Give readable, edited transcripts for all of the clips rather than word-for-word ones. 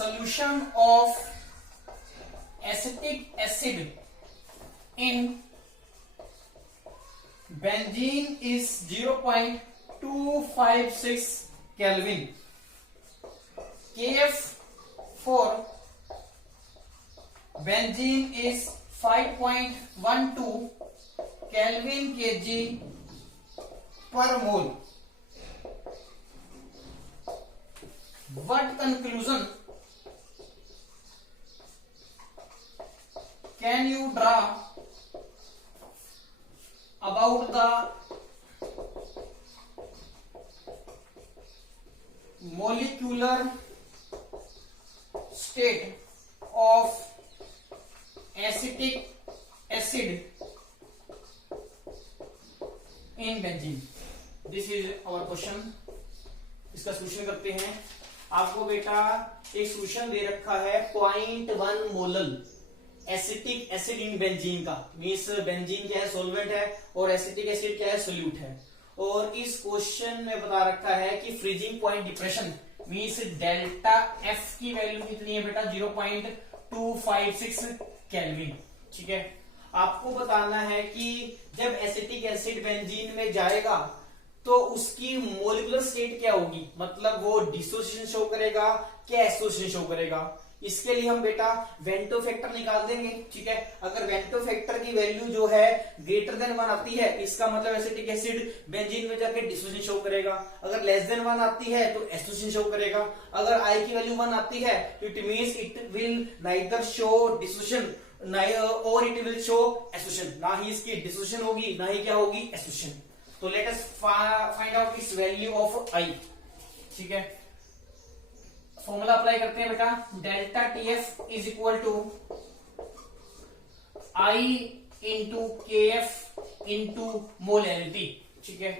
solution of acetic acid in benzene is 0.256 Kelvin. Kf for benzene is 5.12 Kelvin kg per mole. What conclusion can you draw about the molecular state of acetic acid in benzene? This is our question. इसका solution करते हैं। आपको बेटा एक solution दे रखा है 0.1 molal acetic acid in benzene का। Means benzene क्या है, सॉल्वेंट है, और एसिटिक एसिड क्या है, सोल्यूट है। और इस क्वेश्चन में बता रखा है कि freezing point depression means delta F की वैल्यू कितनी है बेटा, 0.256 केल्विन। ठीक है, आपको बताना है कि जब एसिटिक एसिड बेंजीन में जाएगा तो उसकी मोलिकुलर स्टेट क्या होगी, मतलब वो डिसोसिएशन शो करेगा क्या एसोसिएशन शो करेगा। इसके लिए हम बेटा वेंटो फैक्टर निकाल देंगे। ठीक है, अगर वेंटो फैक्टर की वैल्यू जो है ग्रेटर देन 1 आती है, इसका मतलब एसिटिक एसिड बेंजीन में जाके डिसोसिएशन शो करेगा। अगर लेस देन 1 आती है तो एसोसिएशन शो करेगा। अगर आई की वैल्यू 1 आती है तो it means it will neither show dissociation और इट विल शो एसोसिएशन। ना ही इसकी डिसोसिएशन होगी ना ही क्या होगी, एसोसिएशन। तो लेट अस फाइंड आउट इस वैल्यू ऑफ आई। ठीक है, फॉर्मूला अप्लाई करते हैं बेटा। Delta T F is equal to I into K F into molarity. ठीक है,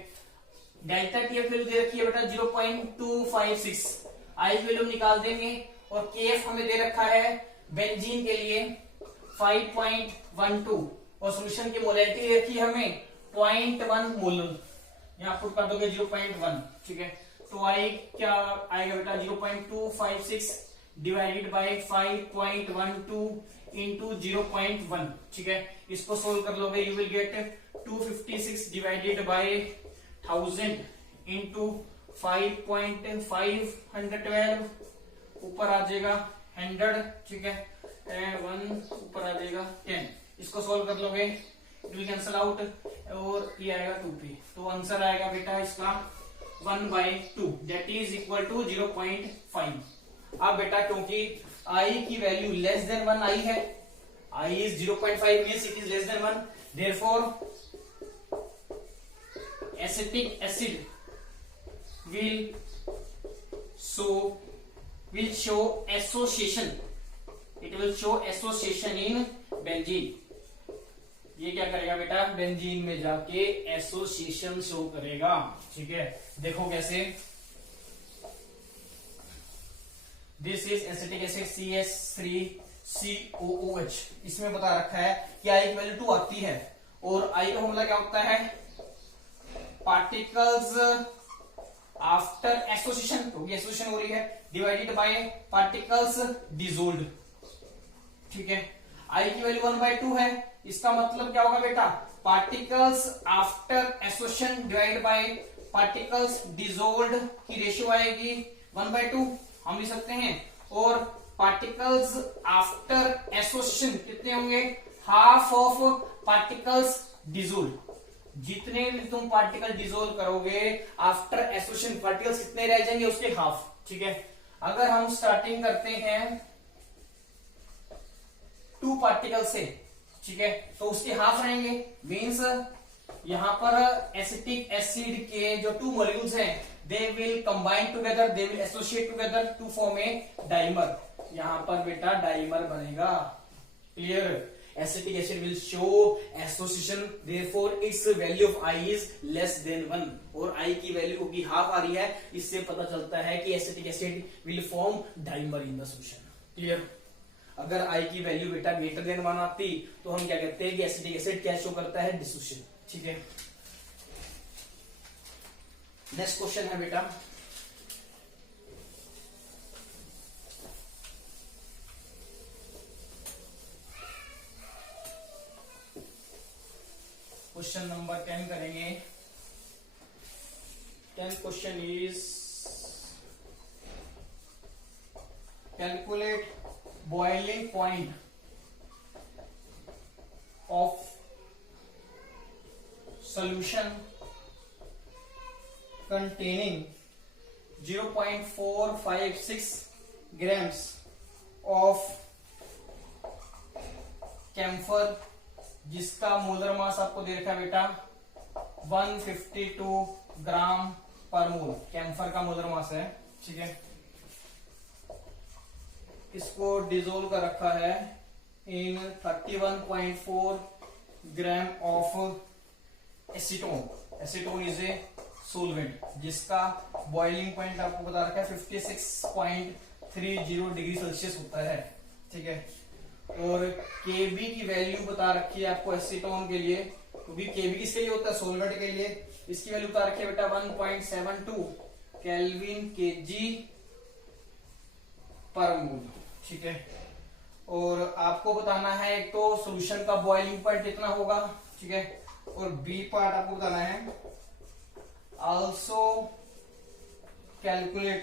डेल्टा टी एफ वैल्यू दे रखी है बेटा 0.256, आई की वैल्यू निकाल देंगे, और के एफ हमें दे रखा है बेंजीन के लिए 5.12, और सोल्यूशन की मोलैरिटी दे रखी है हमें 0.1 मोलर। यहां पुट कर दोगे 0.1। ठीक है, तो आई क्या आएगा बेटा, 0.256 डिवाइडेड बाय 5.12 इंटू 0.1। ठीक है, इसको सोल्व कर लोगे, you will gate 256 divided by 1000 into 5.512, ऊपर आ जाएगा 100। ठीक है, 1 ऊपर आ जाएगा 10। इसको सोल्व कर लोगे, इट विल कैंसल आउट, और ये आएगा 2p। तो आंसर आएगा बेटा इसका 1/2, दैट इज इक्वल टू 0.5। अब बेटा क्योंकि आई की वैल्यू लेस देन 1 आई है, I is 0.5 means it is less than 1, therefore acetic acid will show association, it will show association in benzene. ये क्या करेगा बेटा, बेंजीन में जाके एसोसिएशन शो करेगा। ठीक है, देखो कैसे। This is acetic acid CH3COOH। इसमें बता रखा है कि आई की वैल्यू 2 आती है, और आई का फॉर्मूला क्या होता है, पार्टिकल्स आफ्टर एसोसिएशन, क्योंकि एसोसिएशन हो रही है, डिवाइडेड बाय पार्टिकल्स डिसोल्व्ड। ठीक है, आई की वैल्यू 1/2 है, इसका मतलब क्या होगा बेटा, particles after association divide by particles dissolved की रेशियो आएगी 1/2, हम लिख सकते हैं। और पार्टिकल्स आफ्टर एसोसिएशन कितने होंगे, हाफ ऑफ पार्टिकल्स डिसोल्व्ड। जितने भी तुम पार्टिकल डिसोल्व करोगे आफ्टर एसोसिएशन, पार्टिकल्स कितने रह जाएंगे, उसके हाफ। ठीक है, अगर हम स्टार्टिंग करते हैं 2 पार्टिकल से, ठीक है, तो उसके हाफ रहेंगे। मीन्स यहां पर एसिटिक एसिड के जो 2 मॉलिक्यूल्स हैं, they will combine together, they will associate together to form a dimer. यहां पर बेटा डाइमर बनेगा। Clear, acetic acid will show association, therefore its value of I is less than 1, और आई की वैल्यू की हाफ आ रही है, इससे पता चलता है कि acetic acid will form dimer in the solution. Clear, अगर आई की वैल्यू बेटा ग्रेटर देन 1 आती तो हम क्या कहते हैं कि एसिटिक एसिड क्या शो करता है, डिसोसिएशन। ठीक है, नेक्स्ट क्वेश्चन है बेटा, क्वेश्चन नंबर 10 करेंगे। 10th question is calculate boiling point of solution containing 0.456 grams of camphor जिसका मोलर मास आपको दे रखा है बेटा 152 ग्राम पर मोल। कैम्फर का मोलर मास है, ठीक है। इसको डिजोल्व कर रखा है इन 31.4 gram of acetone. Acetone is a solvent जिसका बॉइलिंग पॉइंट आपको बता रखा है 56.30 डिग्री सेल्सियस होता है, ठीक है। और केबी की वैल्यू बता रखी है आपको एसीटोन के लिए, क्योंकि केबी किसके लिए होता है? सोलवेंट के लिए। इसकी वैल्यू बता रखी है बेटा 1.72 केल्विन केजी पर मोल, ठीक है। और आपको बताना है एक तो सॉल्यूशन का बॉइलिंग पॉइंट कितना होगा, ठीक है। और बी पार्ट आपको बताना है also calculate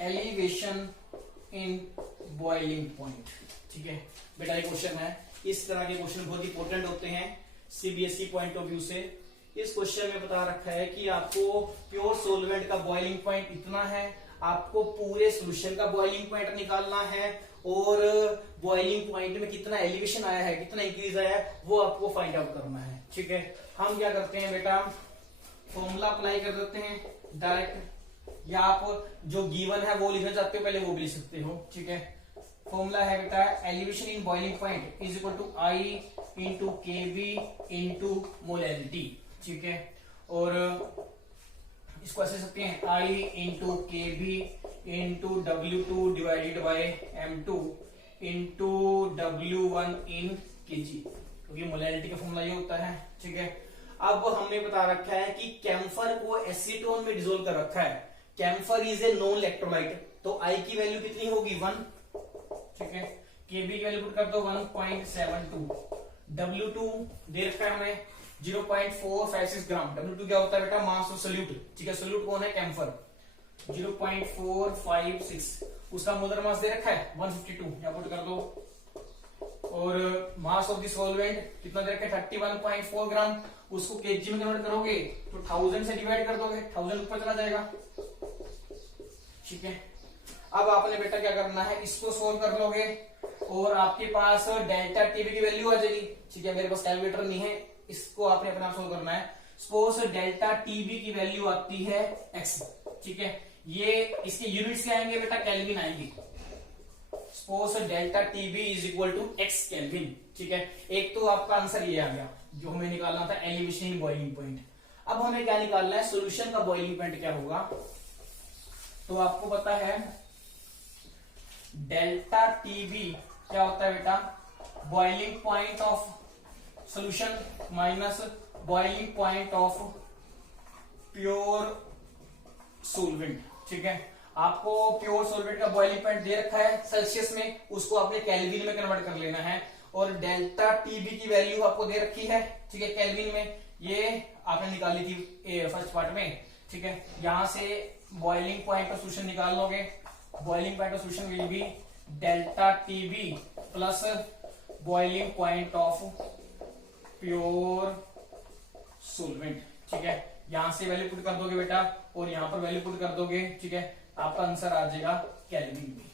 elevation in boiling point, ठीक है बेटा। ये क्वेश्चन है, इस तरह के क्वेश्चन बहुत इंपॉर्टेंट होते हैं सीबीएसई पॉइंट ऑफ व्यू से। इस क्वेश्चन में बता रखा है कि आपको प्योर सोलवेंट का बॉइलिंग पॉइंट इतना है, आपको पूरे सॉल्यूशन का बॉइलिंग पॉइंट निकालना है और बॉइलिंग पॉइंट में कितना एलिवेशन आया है, कितना इंक्रीज आया है, वो आपको फाइंड आउट करना है, ठीक है। हम क्या करते हैं बेटा, फॉर्मूला अप्लाई कर देते हैं डायरेक्ट, या आप जो गिवन है वो लिखना चाहते हो पहले वो भी लिख सकते हो, ठीक है। फॉर्मूला है बेटा elevation in boiling point is equal to I into K B into molarity, ठीक है। और इसको ऐसे सकते हैं I into K B into W2 divided by M2 into W1 in KG, क्योंकि मोलैरिटी का फॉर्मूला ये होता है, ठीक है। अब हमें बता रखा है कि कैम्फर को एसीटोन में डिसोल्व कर रखा है। Camphor is a non electrolyte, तो आई की वैल्यू कितनी होगी 1, ठीक है। केबी की वैल्यू पुट कर दो 1.72, W2 दे रखा है हमें 0.456 ग्राम। W2 क्या होता है बेटा? मास ऑफ सोल्यूट, ठीक है। सोल्यूट कौन है? कैम्फर। 0.456 उसका मोलर मास दे रखा है 152, यहाँ पुट कर दो। और मास ऑफ द सॉल्वेंट कितना दे रखा है? 31.4 ग्राम। उसको केजी में कन्वर्ट करोगे तो 1000 से डिवाइड कर दोगे, 1000 ऊपर चला जाएगा, ठीक है। अब आपने बेटा क्या करना है, इसको सोल्व कर लोगे और आपके पास डेल्टा टीबी की वैल्यू आ जाएगी, ठीक है। मेरे पास कैलकुलेटर नहीं है, इसको आपने अपना सोल्व करना है। सपोज डेल्टा टीबी की वैल्यू आती है x, ठीक है। ये इसके यूनिट्स क्या आएंगे बेटा? केल्विन आएंगे। Suppose delta TB is equal to x kelvin, ठीक है। एक तो आपका आंसर ये आ गया जो हमें निकालना था, एलिवेशन इन बॉइलिंग पॉइंट। अब हमें क्या निकालना है? सॉल्यूशन का बॉइलिंग पॉइंट क्या होगा? तो आपको पता है डेल्टा टीबी क्या होता है बेटा? Boiling point of solution minus boiling point of pure solvent, ठीक है। आपको प्योर सोलवेंट का बॉइलिंग पॉइंट दे रखा है सेल्सियस में, उसको आपने केल्विन में कन्वर्ट कर लेना है। और डेल्टा टीबी की वैल्यू आपको दे रखी है, ठीक है, केल्विन में। ये आपने निकाली थी फर्स्ट पार्ट में, ठीक है। यहां से बॉइलिंग पॉइंट ऑफ सॉल्यूशन निकाल लोगे। Boiling point of solution will be delta TB plus boiling point of pure solvent, ठीक है। यहां से वैल्यू पुट कर दोगे बेटा और यहां पर वैल्यू पुट कर दोगे, ठीक है। आपका आंसर आ जाएगा केल्विन में।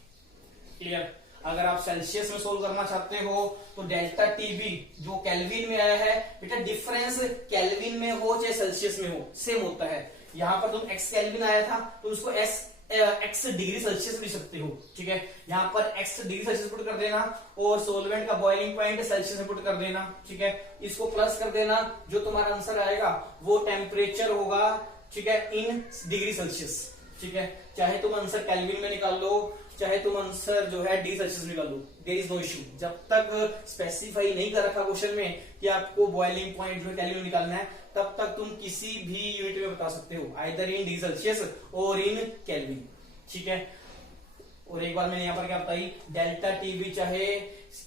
क्लियर? अगर आप सेल्सियस में सोल्व करना चाहते हो तो डेल्टा टीबी जो केल्विन में आया है बेटा, डिफरेंस केल्विन में हो चाहे सेल्सियस में हो सेम होता है। यहां पर तुम एक्स केल्विन आया था तो उसको एक्स डिग्री सेल्सियस लिख सकते हो, ठीक है। यहाँ पर एक्स डिग्री सेल्सियस पुट कर देना और सोलवेंट का बॉइलिंग पॉइंट सेल्सियस में पुट कर देना, ठीक है। इसको प्लस कर देना, जो तुम्हारा आंसर आएगा वो टेम्परेचर होगा, ठीक है, इन डिग्री सेल्सियस, ठीक है। चाहे तुम आंसर केल्विन में निकाल लो, चाहे तुम आंसर जो है डिग्री सेल्सियस निकाल लो, देयर इज नो इश्यू। जब तक स्पेसिफाई नहीं कर रखा क्वेश्चन में कि आपको बॉइलिंग पॉइंट जो है केल्विन निकालना है, तब तक तुम किसी भी यूनिट में बता सकते हो, आइदर इन डिग्री सेल्सियस और इन केल्विन, ठीक है। और एक बार मैंने यहाँ पर क्या बताई, डेल्टा टी भी चाहे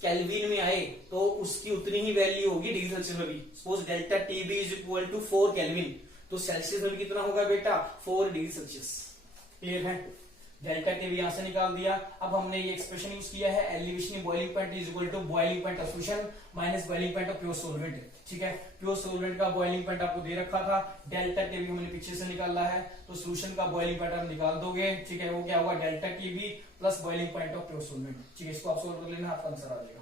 केल्विन में आए तो उसकी उतनी ही वैल्यू होगी डिग्री सेल्सियस में भी। Suppose delta T B is equal to 4 kelvin, तो सेल्सियस में भी कितना होगा बेटा, 4 डिग्री सेल्सियस। क्लियर है? डेल्टा टी भी यहां से निकाल दिया। अब हमने ये एक्सप्रेशन यूज किया है, elevation in boiling point is equal to boiling point of solution minus boiling point of pure solvent. ठीक है, प्योर सॉल्वेंट का बॉइलिंग पॉइंट आपको दे रखा था, डेल्टा टी भी हमने पीछे से निकाला है, तो सॉल्यूशन का बॉइलिंग पॉइंट आप निकाल दोगे। ठीक है, वो क्या होगा, delta T B plus boiling point of pure solvent. ठीक है, इसको आप सोल्व कर लेना, आपका आंसर आ जाएगा।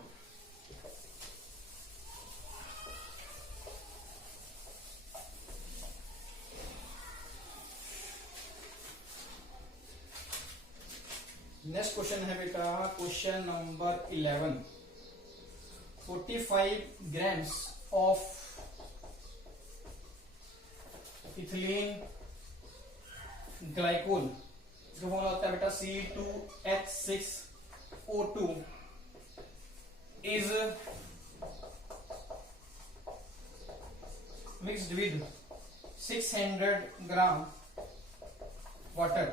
नेक्स्ट क्वेश्चन है बेटा, question number 11। 45 grams of ethylene glycol, इसका फॉर्मूला होता है बेटा C2H6O2 is mixed with 600 gram water.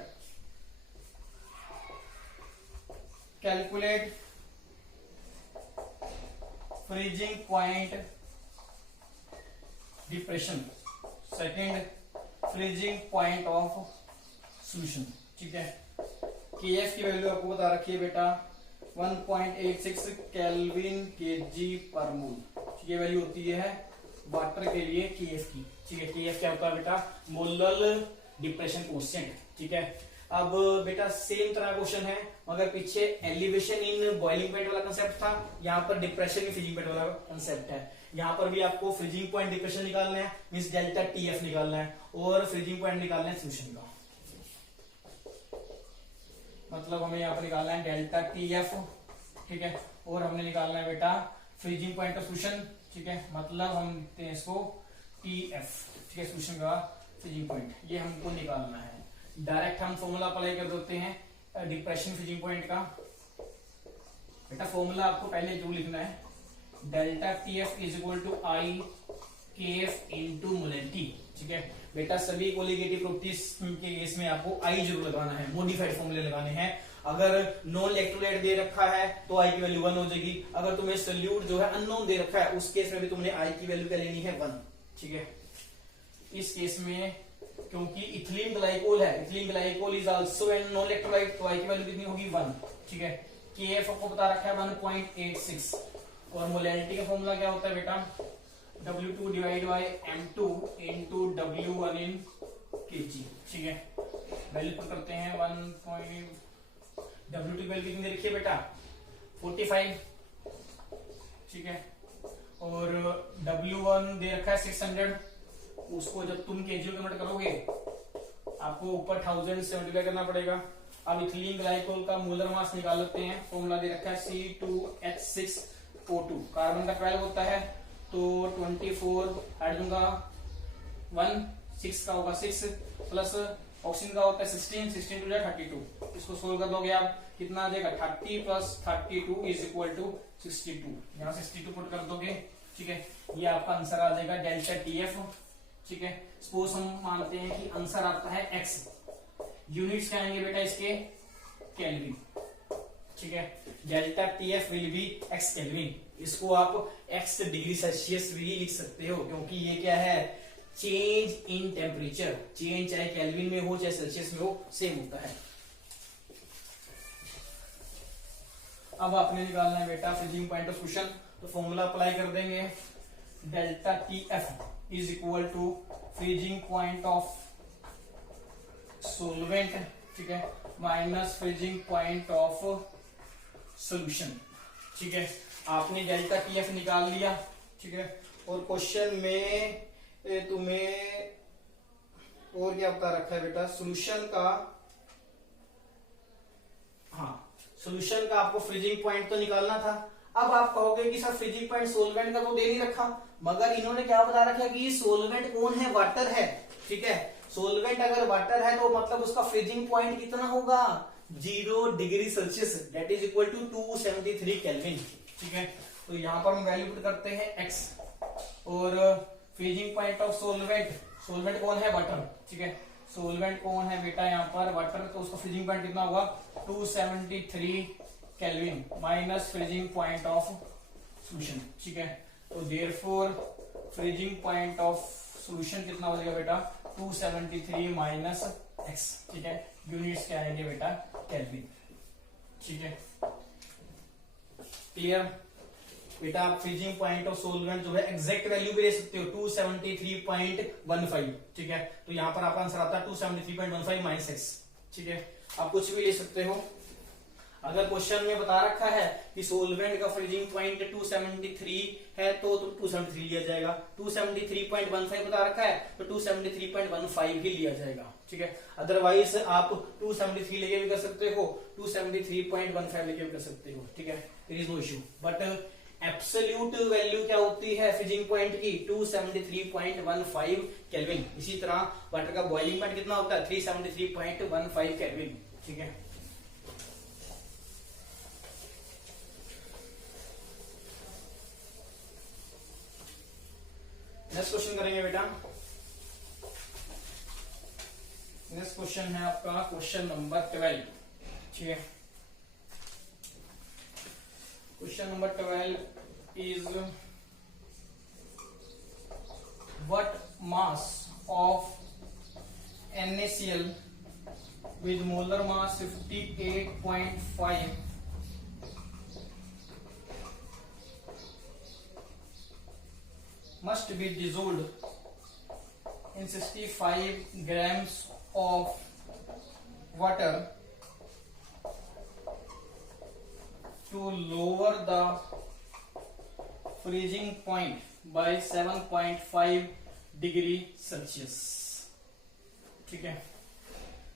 Calculate freezing point depression, second freezing point of solution. ठीक है, केएफ की वैल्यू आपको बता रखी है बेटा 1.86 केल्विन केजी पर मोल। ये वैल्यू होती है वाटर के लिए केएफ की। ठीक है, केएफ क्या होता है बेटा, मोलर डिप्रेशन कोएफिशिएंट। ठीक है, अब बेटा सेम तरह क्वेश्चन है, मगर पीछे एलिवेशन इन बॉइलिंग पॉइंट वाला कंसेप्ट था, यहाँ पर डिप्रेशन इन फ्रीजिंग पॉइंट वाला कंसेप्ट है। यहाँ पर भी आपको फ्रीजिंग पॉइंट डिप्रेशन निकालना है, मींस डेल्टा टीएफ निकालना है, और फ्रीजिंग पॉइंट निकालना है सॉल्यूशन का। मतलब हमें यहाँ पर निकालना है डेल्टा टीएफ। ठीक है, और हमने निकालना है बेटा फ्रीजिंग पॉइंट ऑफ सॉल्यूशन। ठीक है, मतलब हम लिखते हैं इसको टीएफ। ठीक है, सॉल्यूशन का फ्रीजिंग पॉइंट ये हमको निकालना है। डायरेक्ट हम फॉर्मूला अप्लाई कर देते हैं डिप्रेशन फ्रीजिंग पॉइंट का। बेटा फॉर्मूला आपको पहले जो लिखना है, delta TF is equal to I KF into molarity. ठीक है बेटा, सभी कोलिगेटिव प्रॉपर्टीज के केस में आपको आई जरूर लगाना है, मॉडिफाइड फॉर्मूले लगाने हैं। अगर नॉन इलेक्ट्रोलाइट दे रखा है तो आई की वैल्यू 1 हो जाएगी। अगर तुम्हें सोल्यूट जो है अननोन दे रखा है उस केस में भी तुमने आई की वैल्यू क्या लेनी है, 1। ठीक है, इस केस में क्योंकि इथिलीन ग्लाइकोल है, ethylene glycol is also an non electrolyte, तो आई की वैल्यू कितनी होगी, 1। ठीक है, केएफ आपको बता रखा है 1.86, और मोलैरिटी का फॉर्मूला क्या होता है बेटा, W2 divide by M2 into W1 in kg। ठीक है, वैल्यू पुट करते हैं 1. W2 वैल्यू कितनी लिखी है बेटा, 45। ठीक है, और W1 दे रखा है 600, उसको जब तुम केजी में कन्वर्ट करोगे आपको ऊपर 1000 से मल्टीप्लाई करना पड़ेगा। अब इथिलीन ग्लाइकोल का मोलर मास निकाल लेते हैं, फॉर्मूला दे रखा है C2H6O2, कार्बन का 12 होता है, तो 24 ऐड दूंगा 1, 6 का होगा 6, प्लस ऑक्सीजन का होता है 16 टू 32। इसको सोल्व कर दोगे आप, कितना आ जाएगा, 30 प्लस 32 इज इक्वल टू 62। यहाँ 62 पुट कर दोगे। ठीक है, ये आपका आंसर आ जाएगा डेल्टा टीएफ। ठीक है, सपोज हम मानते हैं कि आंसर आता है x, यूनिट्स क्या आएंगे बेटा इसके, केल्विन। ठीक है, delta TF will be x kelvin. इसको आप x डिग्री सेल्सियस भी लिख सकते हो, क्योंकि ये क्या है, चेंज इन टेम्परेचर। चेंज चाहे केल्विन में हो चाहे सेल्सियस में हो, सेम होता है। अब आपने निकालना है बेटा फ्रीजिंग पॉइंट ऑफ सॉल्यूशन, तो फॉर्मूला अप्लाई कर देंगे, delta TF is equal to freezing point of solvent. ठीक है, minus freezing point of solution. ठीक है, आपने डेल्टा टीएफ निकाल लिया। ठीक है, और क्वेश्चन में तुम्हें और क्या बता रखा है बेटा, सॉल्यूशन का, हाँ सॉल्यूशन का आपको फ्रीजिंग पॉइंट तो निकालना था। अब आप कहोगे कि सर फ्रीजिंग पॉइंट सोलवेंट का तो दे नहीं रखा, मगर इन्होंने क्या बता रखा कि सोलवेंट कौन है, वाटर है। ठीक है, सोलवेंट अगर वाटर है तो मतलब उसका फ्रीजिंग पॉइंट कितना होगा, 0 degree Celsius, that is equal to 273 kelvin. ठीक है, तो यहां पर हम वैल्यू पुट करते हैं x, और freezing point of solvent, solvent कौन है, वाटर। ठीक है, सोलवेंट कौन है बेटा यहाँ पर वाटर, तो उसका फ्रीजिंग पॉइंट कितना होगा 273 kelvin minus freezing point of solution. ठीक है, तो therefore freezing point of solution कितना हो जाएगा बेटा 273 माइनस एक्स। ठीक है, यूनिट्स क्या आएंगे बेटा केल्विन। ठीक है, क्लियर बेटा। आप फ्रीजिंग पॉइंट ऑफ सोलवेंट जो है एग्जैक्ट वैल्यू भी ले सकते हो 273.15। ठीक है, तो यहां पर आपका आंसर आता है 273.15 माइनस एक्स। ठीक है, आप कुछ भी ले सकते हो। अगर क्वेश्चन में बता रखा है कि सोलवेंट का फ्रीजिंग पॉइंट 273 है तो 273 लिया जाएगा, 273.15 बता रखा है तो 273.15 ही लिया जाएगा। ठीक है, अदरवाइज आप 273 लेके भी कर सकते हो, 273.15 लेके भी कर सकते हो। ठीक है, there is no issue. But absolute value क्या होती है फ्रीजिंग पॉइंट की 273.15 केल्विन। इसी तरह वाटर का बॉइलिंग पॉइंट कितना होता है 373.15 केल्विन। ठीक है, नेक्स्ट क्वेश्चन करेंगे बेटा। नेक्स्ट क्वेश्चन है आपका क्वेश्चन नंबर 12। ठीक है, question number 12 is what mass of NaCl with molar mass 58.5 must be dissolved in 65 grams of water to lower the freezing point by 7.5 degree Celsius. ठीक है,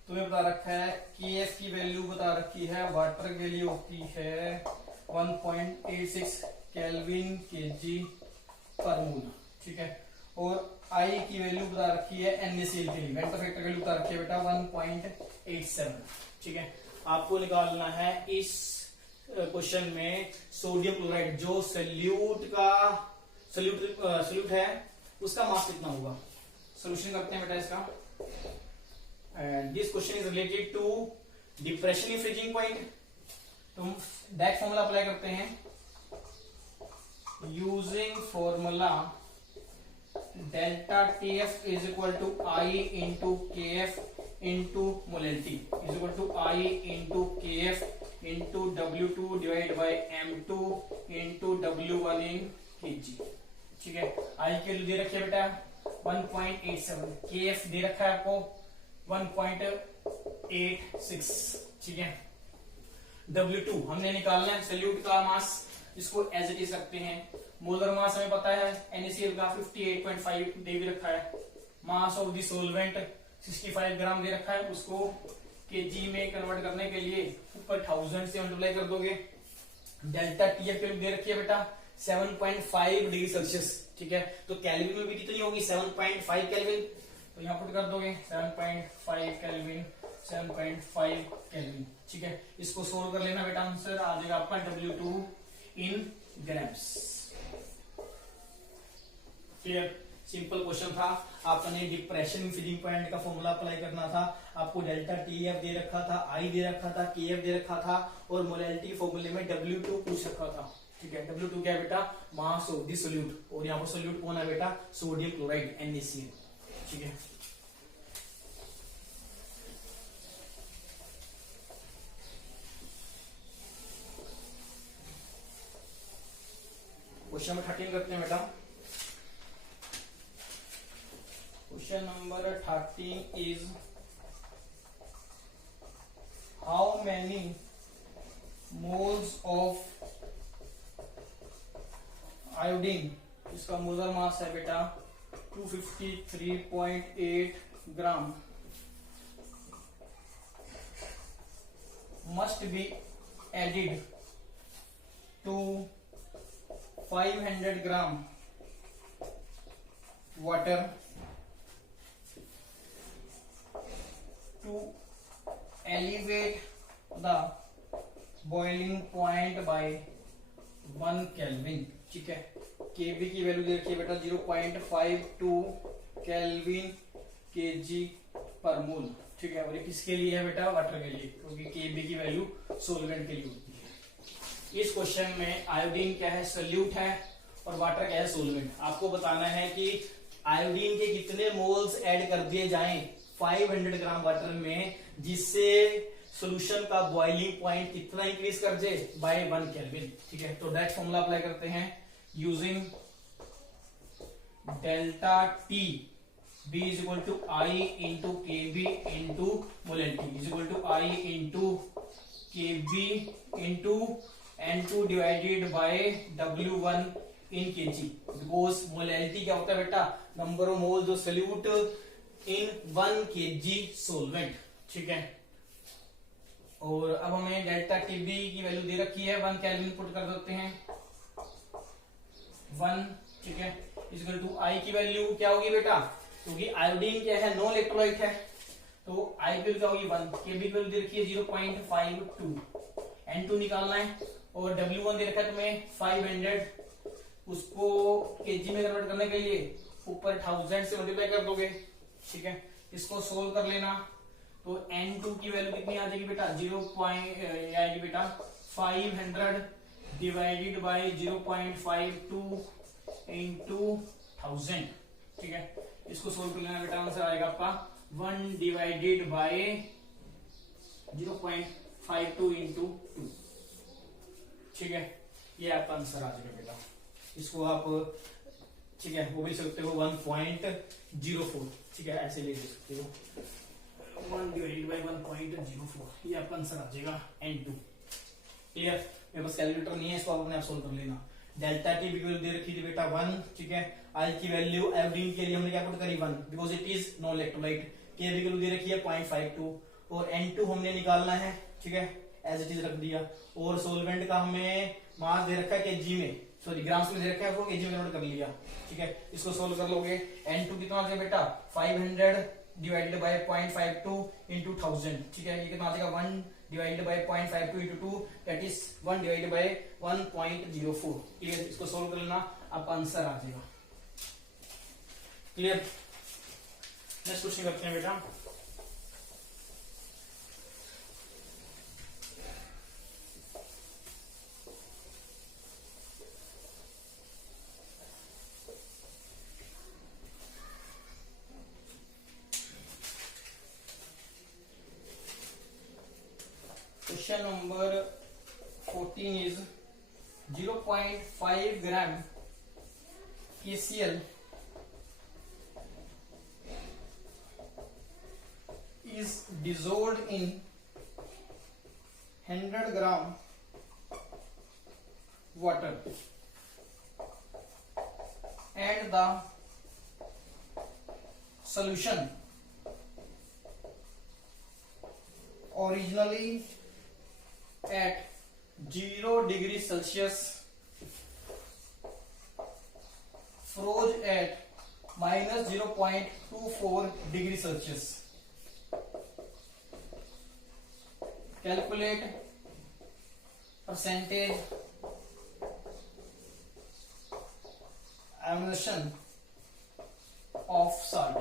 तुम्हें बता रखा है KF की वैल्यू बता रखी है, वाटर के लिए होती है 1.86 केल्विन kg पर मोल। ठीक है, और I की वैल्यू बता रखी है NaCl के लिए, वेंटर फैक्टर वैल्यू बता रखी है बेटा 1.87। ठीक है, आपको निकालना है इस क्वेश्चन में सोडियम क्लोराइड जो सोल्यूट है उसका मास कितना होगा। सोल्यूशन करते हैं बेटा इसका। This question is related to depression in freezing point. तुम डायरेक्ट फॉर्मूला अप्लाई करते हैं using formula delta TF is equal to I into KF into molality is equal to I into KF into W2 divide by M2 into W1 in kg। ठीक है, I की value दे रखी है बेटा 1.87, KF दे रखा है आपको 1.86। ठीक है, W2 हमने निकालना है सोल्यूट का मास, इसको एज इट इज रखते हैं। मोलर मास हमें पता है NaCl का 58.5 दे भी रखा है, मास ऑफ द सोलवेंट 65 ग्राम दे रखा है, उसको kg में कन्वर्ट करने के लिए ऊपर 1000 से मल्टीप्लाई कर दोगे। डेल्टा TF की दे रखी है बेटा 7.5 डिग्री सेल्सियस। ठीक है, तो केल्विन में भी कितनी होगी 7.5 केल्विन, तो यहाँ पुट कर दोगे 7.5 केल्विन 7.5 केल्विन। ठीक है, इसको सोल्व कर लेना बेटा, आंसर आ जाएगा आपका W2 in grams. Clear, simple question था। आपने डिप्रेशन फ्रीजिंग पॉइंट का फॉर्मूला अप्लाई करना था, आपको डेल्टा TF दे रखा था, I दे रखा था, KF दे रखा था और मोलैलिटी फॉर्मूले में W2 पूछ रखा था। ठीक है, W2 क्या है बेटा मास ऑफ द सोल्यूट, और यहाँ पर सोल्यूट कौन है बेटा सोडियम क्लोराइड NaCl। ठीक है, क्वेश्चन नंबर 13 करते हैं बेटा। Question number 13 is how many moles of iodine, इसका मोलर मास है बेटा 253.8 gram, must be added to 500 gram water to elevate the boiling point by 1 Kelvin। ठीक है, Kb की वैल्यू दे रखी है बेटा 0.52 केल्विन kg पर मोल, ठीक है। और ये किसके लिए है बेटा? वाटर के लिए, क्योंकि Kb की वैल्यू सोलवेंट के लिए होती है। इस क्वेश्चन में आयोडीन क्या है? सोल्यूट है, और वाटर क्या है? सोलवेंट। आपको बताना है कि आयोडीन के कितने मोल्स ऐड कर दिए जाएं 500 ग्राम वाटर में, जिससे सॉल्यूशन का बॉइलिंग पॉइंट कितना इंक्रीज कर दे? बाय 1 केल्विन, ठीक है। तो डायरेक्ट फॉर्मूला अप्लाई करते हैं, using delta T B is equal to I into Kb into molality is equal to I into Kb into N2 divided by W1 in kg, because molality क्या होता है बेटा? Number of mole जो solute इन 1 kg solvent, ठीक है। और अब हमें डेल्टा Tb की वैल्यू दे रखी है, 1 केल्विन पुट कर देते हैं, 1, ठीक है, इज इक्वल टू I की वैल्यू क्या होगी बेटा? क्योंकि आयोडीन क्या है? नो इलेक्ट्रोलाइट है, तो I की वैल्यू क्या होगी? 1। Kb की वैल्यू दे रखी है 0.52, N2 निकालना है, और W1 दे रखा है तुम्हें 500, उसको kg में कन्वर्ट करने के लिए ऊपर 1000 से मल्टीप्लाई कर दोगे, ठीक है। इसको सोल्व कर लेना, तो N2 की वैल्यू कितनी आ जाएगी बेटा? 0. आएगी बेटा 500 डिवाइडेड बाय 0.52 इंटू 1000, ठीक है। इसको सोल्व कर लेना बेटा, आंसर आएगा आपका 1 डिवाइडेड बाय 0.52 इंटू 2, ठीक है। ये आपका आंसर आ जाएगा बेटा। इसको आप, ठीक है, वो भी सकते हो 1.04, ठीक है, ऐसे ले सकते हो 1 डिवाइडेड बाय 1.04, ये आपका आंसर आ जाएगा N2। क्लियर? मेरे पास कैलकुलेटर नहीं है, इसको आप अपने आप सोल्व कर लेना। डेल्टा की वैल्यू दे रखी थी बेटा 1, ठीक है। आई की वैल्यू आयोडीन के लिए हमने क्या पुट करी? 1, because it is no electrolyte. K की वैल्यू दे रखी है 0.52, और N2 हमने निकालना है, ठीक है, एज इट इज रख दिया। और सोलवेंट का हमें मास दे रखा है केजी में, सॉरी ग्राम्स में दे रखा है, वो केजी में कन्वर्ट कर लिया, ठीक है। इसको सोल्व कर लोगे, N2 कितना आ जाएगा बेटा? 500 डिवाइडेड बाय 0.52 इंटू 1000, ठीक है। ये कितना आ जाएगा? 1 divided by 0.52 into 2, that is 1 divided by 1.04। Clear? इसको सोल्व कर लेना, आपका आंसर आ जाएगा। क्लियर? नेक्स्ट क्वेश्चन करते हैं बेटा। Question number 14 is 0.5 gram KCl is dissolved in 100 gram water, and the solution originally at 0 degree Celsius froze at minus 0.24 degree Celsius. Calculate percentage emulsion of salt.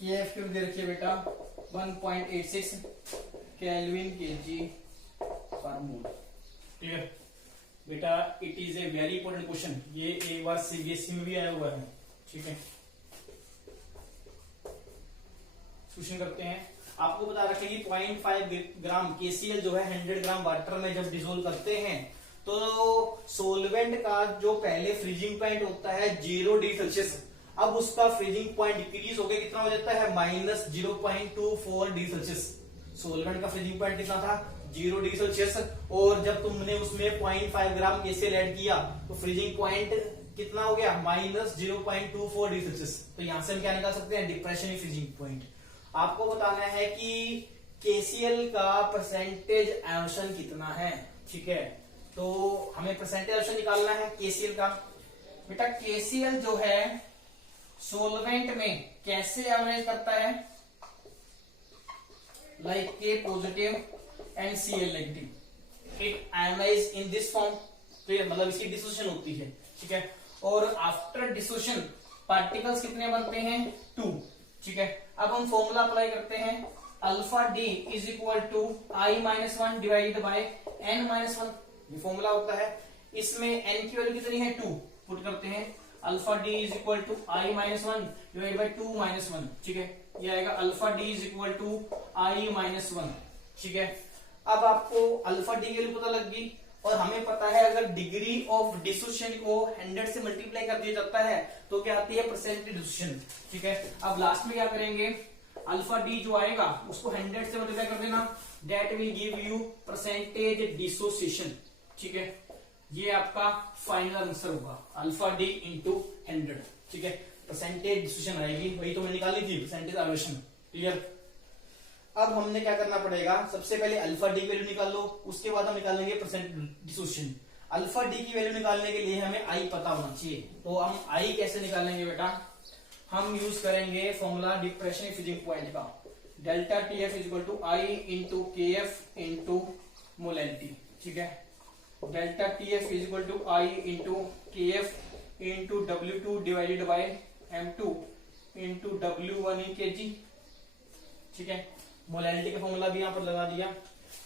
KF की दे रखी है बेटा 1.86 kelvin KG पर मोल। Clear बेटा? It is a very important question, ये एक बार CBSE में भी आया हुआ है, ठीक है। क्वेश्चन करते हैं। आपको बता रखे कि 0.5 ग्राम केसीएल जो है 100 ग्राम वाटर में जब डिसोल्व करते हैं, तो सोलवेंट का जो पहले फ्रीजिंग पॉइंट होता है 0 डिग्री सेल्सियस, अब उसका फ्रीजिंग पॉइंट डिक्रीज होकर कितना हो जाता है? Minus 0.24 degree Celsius. सोलवेंट का फ्रीजिंग पॉइंट कितना था? 0 डिग्री सेल्सियस। और जब तुमने उसमें 0.5 ग्राम केसीएल ऐड किया तो फ्रीजिंग पॉइंट कितना हो गया? Minus 0.24 degree Celsius. तो यहां से हम क्या निकाल सकते हैं? Depression in freezing point. आपको बताना है कि केसीएल का परसेंटेज एमिशन कितना है, ठीक है। तो हमें परसेंटेज एमिशन निकालना है केसीएल का। बेटा केसीएल जो है सोलवेंट में कैसे एवरेज करता है? Like K positive and Cl negative, it ionize in this form, तो ये मतलब इसकी डिसोसिएशन होती है, ठीक है। और आफ्टर डिसोसिएशन पार्टिकल्स कितने बनते हैं? 2, ठीक है। अब हम फॉर्मूला अप्लाई करते हैं, alpha D is equal to I minus one divided by N minus one, ये फॉर्मूला होता है। इसमें एन की वैल्यू कितनी है 2, पुट करते हैं alpha D is equal to I minus one divide by 2 minus one, ठीक है, ये आएगा alpha D is equal to I minus one, ठीक है। अब आपको अल्फा डी की वैल्यू पता लग गई, और हमें पता है अगर डिग्री ऑफ डिसोसिएशन को 100 से मल्टीप्लाई कर दिया जाता है तो क्या आती है, परसेंटेज डिसोसिएशन, ठीक है। अब लास्ट में क्या करेंगे, अल्फा डी जो आएगा उसको 100 से मल्टीप्लाई कर देना, that will give you percentage dissociation, ठीक है। ये आपका फाइनल आंसर होगा, अल्फा डी इंटू 100, ठीक है, परसेंटेज डिसोसिएशन आएगी, वही तो मैं निकाली थी, परसेंटेज आवेशन, क्लियर। अब हमने क्या करना पड़ेगा, सबसे पहले अल्फा डी की वैल्यू निकाल लो, उसके बाद हम निकालेंगे परसेंट डिसोसिएशन। अल्फा डी की वैल्यू निकालने के लिए हमें आई पता होना चाहिए, तो हम आई कैसे निकालेंगे बेटा, हम यूज करेंगे फॉर्मूला डिप्रेशन फ्रीजिंग पॉइंट का, delta T F is equal to I into K F into molality, ठीक है। Delta T F is equal to I into K F into W2 divided by M2 into W1 in kg, ठीक है। Molality का formula भी यहां पर लगा दिया।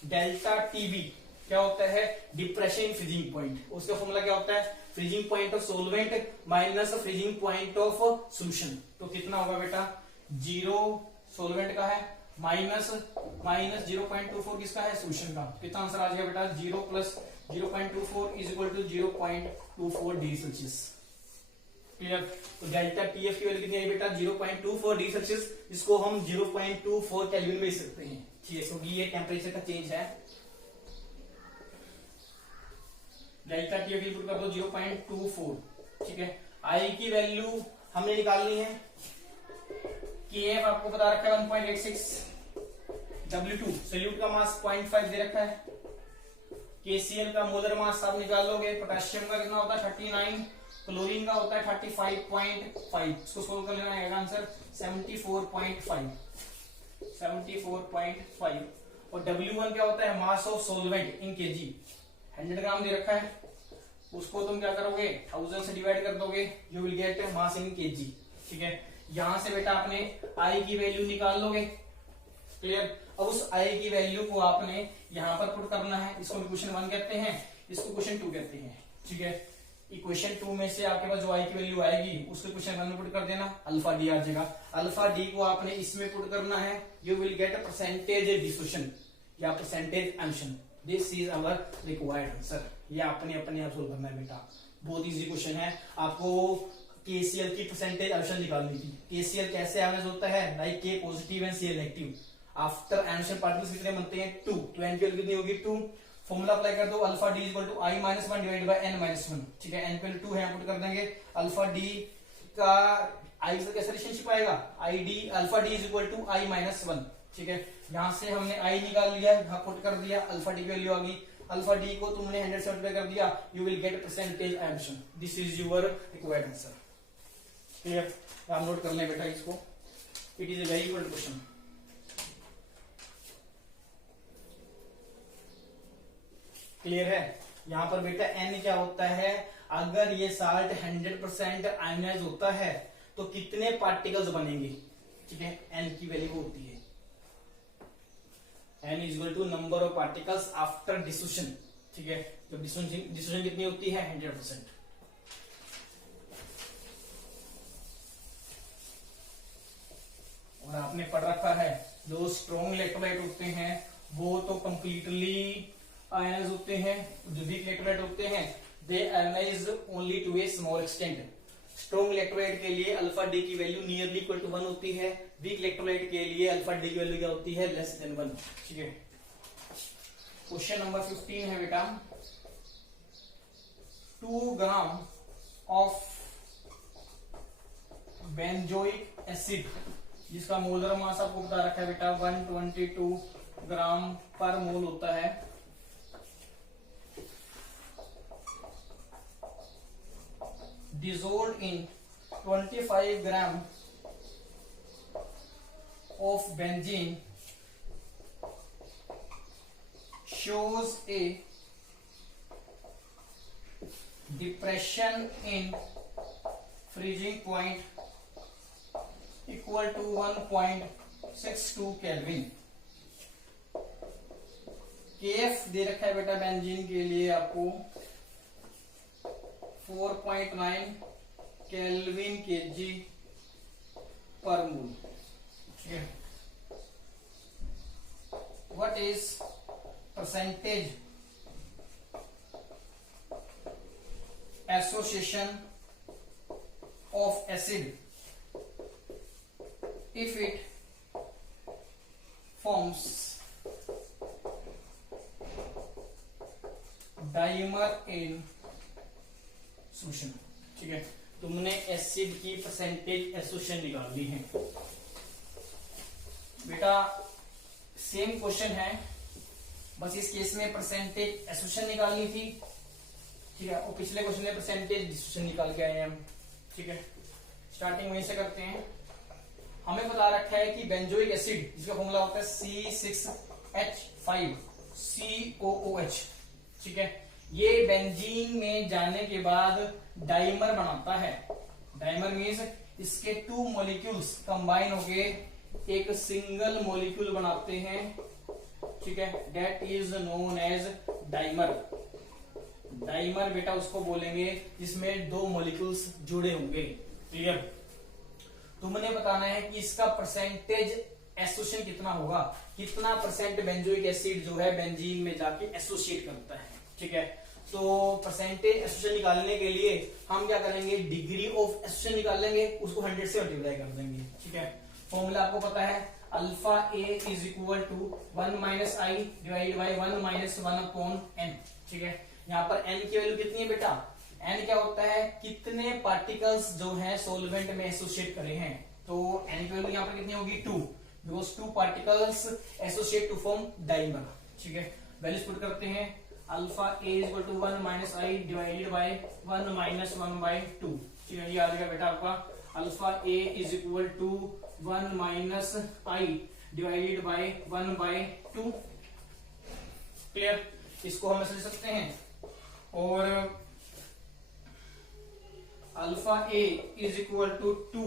डेल्टा टीबी क्या होता है, डिप्रेशन फ्रीजिंग पॉइंट, उसका फॉर्मूला क्या होता है, freezing point of solvent minus freezing point of solution, तो कितना होगा बेटा, 0 सोलवेंट का है माइनस 0.24 किसका है, सॉल्यूशन का, कितना आंसर आ जाएगा बेटा, 0 plus 0.24 is equal to 0.24 degree Celsius, clear. तो डेल्टा टीएफ की वैल्यू कितनी है बेटा, 0.24 डिग्री सेल्सियस, इसको हम 0.24 केल्विन में लिख सकते हैं, ठीक है, क्योंकि ये टेम्परेचर का चेंज है। डेल्टा टीएफ की पुट कर दो 0.24, ठीक है। आई की वैल्यू हमने निकालनी है, केएफ आपको बता रखा है 1.86, W2 सोल्यूट का मास 0.5 दे रखा है, KCl का मोलर मास आप निकाल लोगे, पोटेशियम का कितना होता है 39, क्लोरीन का होता है 35.5, इसको सोल्व कर लेना है आंसर 74.5, और W1 क्या होता है, mass of solvent in kg, 100 ग्राम दे रखा है, उसको तुम क्या करोगे 1000 से डिवाइड कर दोगे, you will gate mass in kg, ठीक है। यहां से बेटा आपने आई की वैल्यू निकाल लोगे, क्लियर। अब उस आई की वैल्यू को आपने यहां पर पुट करना है, इसको क्वेश्चन 1 कहते हैं, इसको क्वेश्चन 2 कहते हैं, ठीक है। इक्वेशन 2 में से आपके पास जो आई की वैल्यू आएगी उसको क्वेश्चन 1 में पुट कर देना, अल्फा डी आ जाएगा, अल्फा डी को आपने इसमें पुट करना है, you will get percentage dissociation या percentage emission, this is our required answer. ये आपने अपने आप सोल्व करना है बेटा, बहुत इजी क्वेश्चन है। आपको KCl की परसेंटेज एमिशन निकालनी थी, KCl कैसे एवरेज होता है, like K positive and Cl negative, after emission particles कितने बनते हैं 2, तो एन की वैल्यू कितनी होगी 2, फॉर्मूला अप्लाई कर दो, alpha D equal to I minus one divide by N minus one, ठीक है। एन की वैल्यू 2 है, पुट कर देंगे, अल्फा डी का आई से कैसा रिलेशनशिप आएगा, I D alpha D is equal to I minus one, ठीक है। यहां से हमने आई निकाल लिया, यहां पुट कर दिया, अल्फा डी की वैल्यू आ गई, अल्फा डी को तुमने 100 से मल्टीप्लाई कर दिया, you will get percentage emission, this is your required answer, clear. आप नोट कर लें बेटा इसको, it is a very good question. Clear है, यहां पर बेटा एन क्या होता है, अगर ये साल्ट 100% आयनाइज होता है तो कितने पार्टिकल्स बनेंगे, ठीक है, एन की वैल्यू होती है, N is equal to number of particles after dissociation, ठीक है। तो डिसोसिएशन कितनी होती है 100%। और आपने पढ़ रखा है जो स्ट्रॉन्ग इलेक्ट्रोलाइट होते हैं वो तो कंप्लीटली आयनाइज होते हैं, जो वीक इलेक्ट्रोलाइट होते हैं they ionise only to a small extent. Strong electrolyte के लिए अल्फा डी की वैल्यू नियरली इक्वल टू 1 होती है, वीक इलेक्ट्रोलाइट के लिए अल्फा डी की वैल्यू क्या होती है, लेस देन 1, ठीक है। क्वेश्चन नंबर 15 है बेटा, 2 ग्राम ऑफ बेंजोइक एसिड, जिसका मोलर मास आपको बता रखा है बेटा 122 ग्राम पर मोल होता है, dissolved in 25 gram of benzene shows a depression in freezing point equal equal to 1.62 kelvin. KF दे रखा है बेटा बेंजीन के लिए आपको 4.9 केल्विन केजी पर मोल। ठीक है, what is percentage association of acid if it forms dimer in solution। ठीक है, तुमने एसिड की परसेंटेज एसोसिएशन निकाल ली है बेटा। सेम क्वेश्चन है, बस इस केस में परसेंटेज एसोसिएशन निकालनी थी। ठीक है, और पिछले क्वेश्चन में परसेंटेज डिस्ट्रीब्यूशन निकाल के आए हैं हम। ठीक है, स्टार्टिंग वहीं से करते हैं। हमें बता रखा है कि बेंजोइक एसिड जिसका फॉर्मूला होता है C6H5COOH। ठीक है, ये बेंजीन में जाने के बाद डाइमर बनाता है। डाइमर मीन्स इसके 2 मॉलिक्यूल्स कंबाइन होके एक सिंगल मॉलिक्यूल बनाते हैं। ठीक है, that is known as dimer. Dimer बेटा उसको बोलेंगे जिसमें 2 मॉलिक्यूल्स जुड़े होंगे। क्लियर? तुमने बताना है कि इसका परसेंटेज एसोसिएशन कितना होगा, कितना परसेंट बेंजोइक एसिड जो है बेंजीन में जाके एसोसिएट करता है। ठीक है, तो परसेंटेज एसोसिएशन निकालने के लिए हम क्या करेंगे, डिग्री ऑफ एसोसिएशन निकाल लेंगे, उसको 100 से मल्टीप्लाई कर देंगे। ठीक है, फॉर्मूला आपको पता है alpha A is equal to 1 minus I divide by 1 minus 1 upon N. ठीक है, यहाँ पर n की वैल्यू कितनी है बेटा, n क्या होता है, कितने पार्टिकल्स जो हैं सोलवेंट में एसोसिएट करे हैं। तो n की वैल्यू यहाँ पर कितनी होगी 2, because 2 particles associate to form dimer. ठीक है, वैल्यूज पुट करते हैं। Alpha A is equal to 1 minus I divided by 1 minus 1 by 2। ठीक है, ये आ जाएगा बेटा आपका alpha A is equal to 1 minus I divided by 1 by 2। Clear? इसको हम ऐसे लिख सकते हैं, और alpha A is equal to 2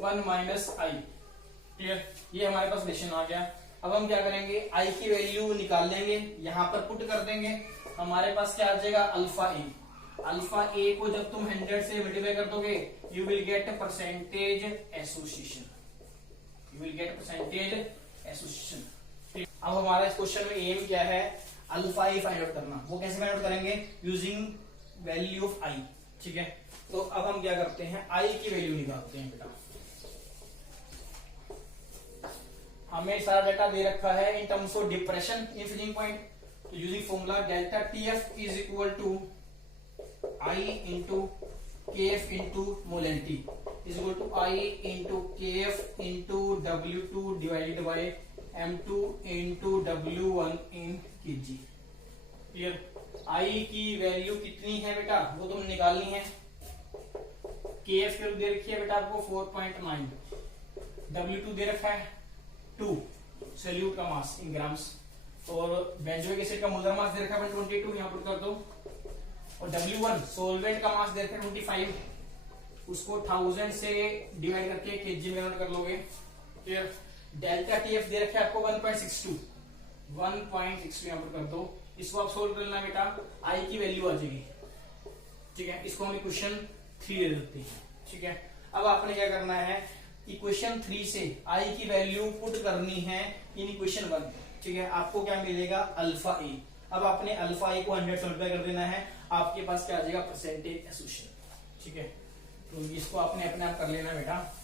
1 minus I. Clear? ये हमारे पास रिलेशन आ गया। अब हम क्या करेंगे, आई की वैल्यू निकाल लेंगे, यहां पर पुट कर देंगे। हमारे पास क्या आ जाएगा, अल्फा ए। अल्फा ए को जब तुम 100 से मल्टीप्लाई कर दोगे, you will get percentage association. You will get percentage association. अब हमारा इस क्वेश्चन में एम क्या है, अल्फा ए फाइंड आउट करना। वो कैसे फाइंड आउट करेंगे, यूजिंग वैल्यू ऑफ आई। ठीक है, तो अब हम क्या करते हैं, आई की वैल्यू निकालते हैं बेटा। हमें सारा डाटा दे रखा है in terms of depression in freezing point. तो using formula delta TF is equal to I into K F into molality is equal to I into K F into W2 divided by M2 into W1 in KG. Clear? I की value कितनी है बेटा, वो तुम निकालनी है। के F की दे रखी है बेटा आपको 4.9, W2 दे रखा है 2 सॉल्यूट का मास इन ग्राम्स, और बेंजोइक एसिड का मोलर मास दे रखा है 22, यहां पुट कर दो। और W1 सोलवेंट का मास दे रखा है 25, उसको 1000 से डिवाइड करके केजी में कन्वर्ट कर लोगे। क्लियर? डेल्टा टीएफ दे रखा है आपको 1.62 यहां पर कर दो। इसको आप सोल्व कर लेना बेटा, आई की वैल्यू आ जाएगी। ठीक है, इसको हम इक्वेशन 3 दे देते हैं। ठीक है, अब आपने क्या करना है, इक्वेशन 3 से आई की वैल्यू पुट करनी है इन इक्वेशन 1। ठीक है, आपको क्या मिलेगा, अल्फा ए। अब आपने अल्फा ए को 100 से मल्टीप्लाई कर देना है, आपके पास क्या आ जाएगा, परसेंटेज एसोसिएशन। ठीक है, तो इसको आपने अपने आप कर लेना बेटा।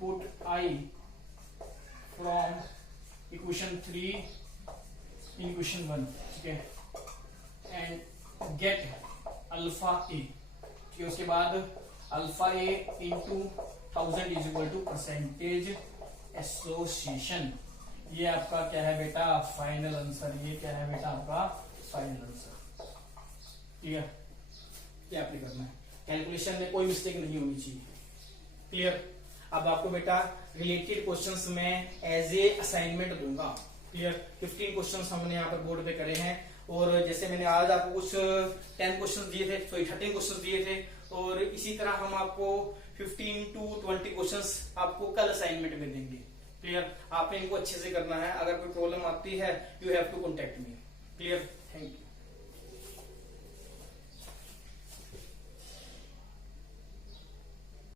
Put I from equation 3 in equation 1। ठीक है, एंड गेट अल्फा ए। ठीक है, उसके बाद alpha A into 1000 is equal to percentage association. ये आपका क्या है बेटा, फाइनल आंसर। ये क्या है बेटा आपका फाइनल आंसर। क्लियर? क्या आपने करना है, कैलकुलेशन में कोई मिस्टेक नहीं होनी चाहिए। क्लियर? अब आपको बेटा रिलेटेड क्वेश्चंस में एज ए असाइनमेंट दूंगा। क्लियर? 15 क्वेश्चंस हमने यहाँ पर बोर्ड पे करे हैं, और जैसे मैंने आज आपको कुछ 10 क्वेश्चंस दिए थे, सॉरी 13 क्वेश्चंस दिए थे, और इसी तरह हम आपको 15 to 20 क्वेश्चंस आपको कल असाइनमेंट में देंगे। क्लियर? आपने इनको अच्छे से करना है। अगर कोई प्रॉब्लम आती है, you have to contact me. Clear? Thank you.